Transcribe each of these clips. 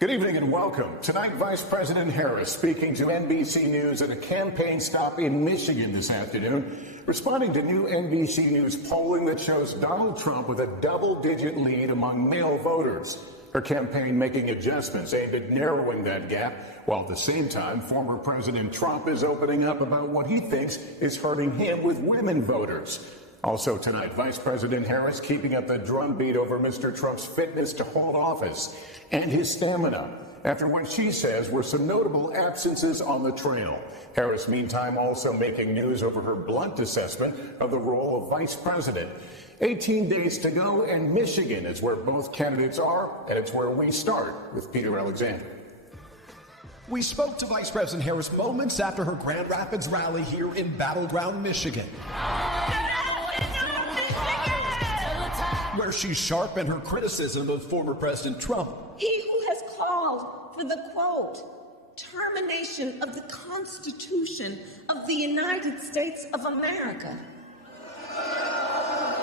Good evening and welcome. Tonight, Vice President Harris speaking to NBC News at a campaign stop in Michigan this afternoon, responding to new NBC News polling that shows Donald Trump with a double-digit lead among male voters. Her campaign making adjustments aimed at narrowing that gap, while at the same time, former President Trump is opening up about what he thinks is hurting him with women voters. Also tonight, Vice President Harris keeping up the drumbeat over Mr. Trump's fitness to hold office and his stamina after what she says were some notable absences on the trail. Harris, meantime, also making news over her blunt assessment of the role of vice president. 18 days to go, and Michigan is where both candidates are, and it's where we start with Peter Alexander. We spoke to Vice President Harris moments after her Grand Rapids rally here in Battleground, Michigan, where she sharpened her criticism of former President Trump. He who has called for the, quote, termination of the Constitution of the United States of America.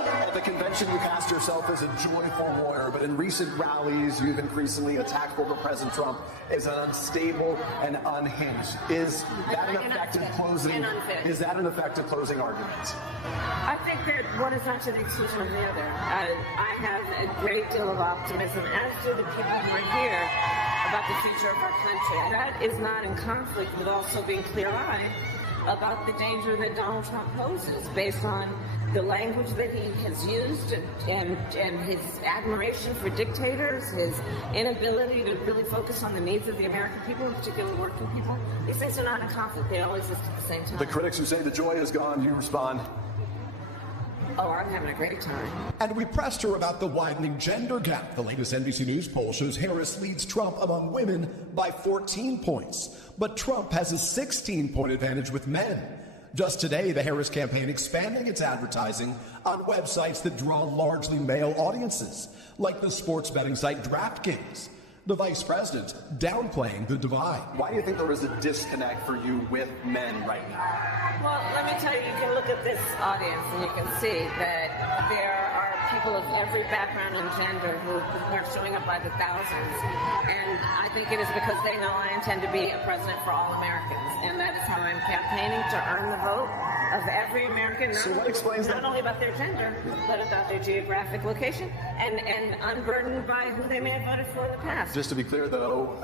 At the convention, you cast yourself as a joyful warrior, but in recent rallies, you've increasingly attacked former President Trump as an unstable and unhinged. Is that an effective closing? Is that an effective closing argument? I think that one is not to the exclusion of the other. I have a great deal of optimism, as do the people who are here, about the future of our country. That is not in conflict with also being clear-eyed about the danger that Donald Trump poses based on the language that he has used and his admiration for dictators, his inability to really focus on the needs of the American people, in particular working people. These things are not in conflict. They all exist at the same time. The critics who say the joy is gone, you respond. Oh, I'm having a great time. And we pressed her about the widening gender gap. The latest NBC News poll shows Harris leads Trump among women by 14 points. But Trump has a 16-point advantage with men. Just today, the Harris campaign expanding its advertising on websites that draw largely male audiences, like the sports betting site DraftKings. The vice president downplaying the divide. Why do you think there is a disconnect for you with men right now? Well, let me tell you, you can look at this audience and you can see that there are people of every background and gender who are showing up by the thousands. And I think it is because they know I intend to be a president for all Americans. And that is how I'm campaigning, to earn the vote of every American. So what explains that? Not only about their gender, but about their geographic location and unburdened by who they may have voted for in the past. Just to be clear, though,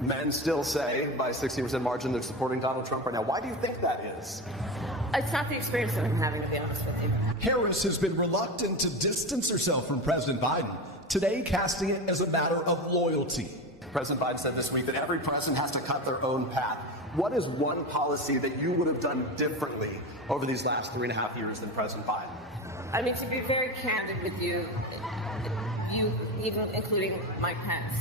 men still say by 60% margin they're supporting Donald Trump right now. Why do you think that is? It's not the experience that I'm having, to be honest with you. Harris has been reluctant to distance herself from President Biden, today casting it as a matter of loyalty. President Biden said this week that every president has to cut their own path. What is one policy that you would have done differently over these last 3.5 years than President Biden? I mean, to be very candid with you, even including Mike Pence,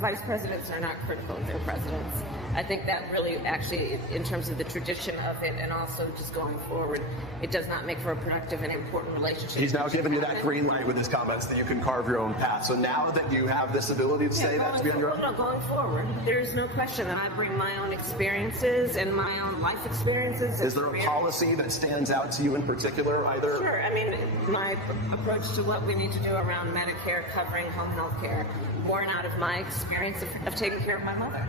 vice presidents are not critical of their presidents. I think that really actually, in terms of the tradition of it and also just going forward, it does not make for a productive and important relationship. He's now giving you that green light with his comments that you can carve your own path. So now that you have this ability to say that to be on your own? No, going forward, there's no question that I bring my own experiences and my own life experiences. Is there a policy that stands out to you in particular, either? Sure. I mean, my approach to what we need to do around Medicare covering home health care, born out of my experience of taking care of my mother.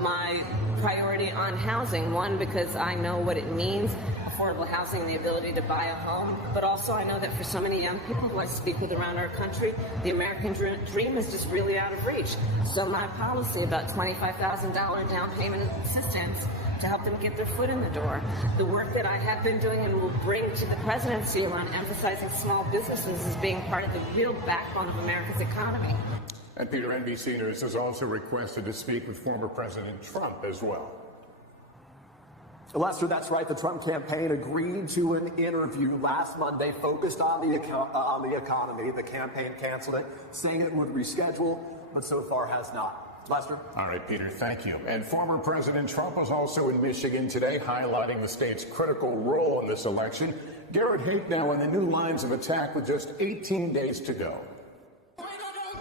My priority on housing, one, because I know what it means, affordable housing, the ability to buy a home, but also I know that for so many young people who I speak with around our country, the American dream is just really out of reach. So my policy about $25,000 down payment assistance to help them get their foot in the door. The work that I have been doing and will bring to the presidency around emphasizing small businesses as being part of the real backbone of America's economy. And Peter, NBC News has also requested to speak with former President Trump as well. Lester, that's right. The Trump campaign agreed to an interview last Monday focused on the economy. The campaign canceled it, saying it would reschedule, but so far has not. Lester? All right, Peter, thank you. And former President Trump was also in Michigan today, highlighting the state's critical role in this election. Garrett Haight now in the new lines of attack with just 18 days to go.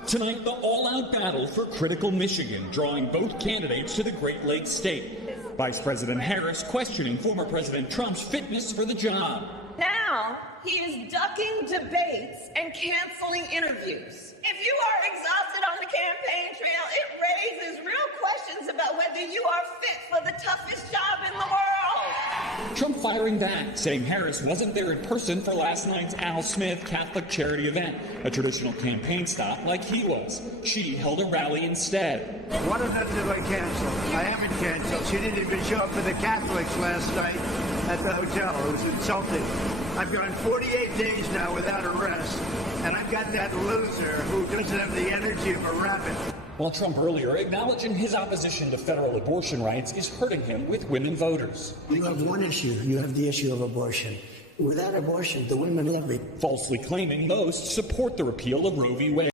Tonight, the all-out battle for critical Michigan, drawing both candidates to the Great Lakes state. Vice President Harris questioning former President Trump's fitness for the job. Now, now he is ducking debates and canceling interviews. If you are exhausted on the campaign trail, it raises real questions about whether you are fit for the toughest job in the world. Trump firing back, saying Harris wasn't there in person for last night's Al Smith Catholic charity event, a traditional campaign stop like he was. She held a rally instead. What on earth did I cancel? I haven't canceled. She didn't even show up for the Catholics last night at the hotel. It was insulting. I've gone 48 days now without arrest, and I've got that loser who doesn't have the energy of a rabbit. While Trump earlier acknowledging his opposition to federal abortion rights is hurting him with women voters. You have one issue. You have the issue of abortion. Without abortion, the women love it. Falsely claiming most support the repeal of Roe v. Wade.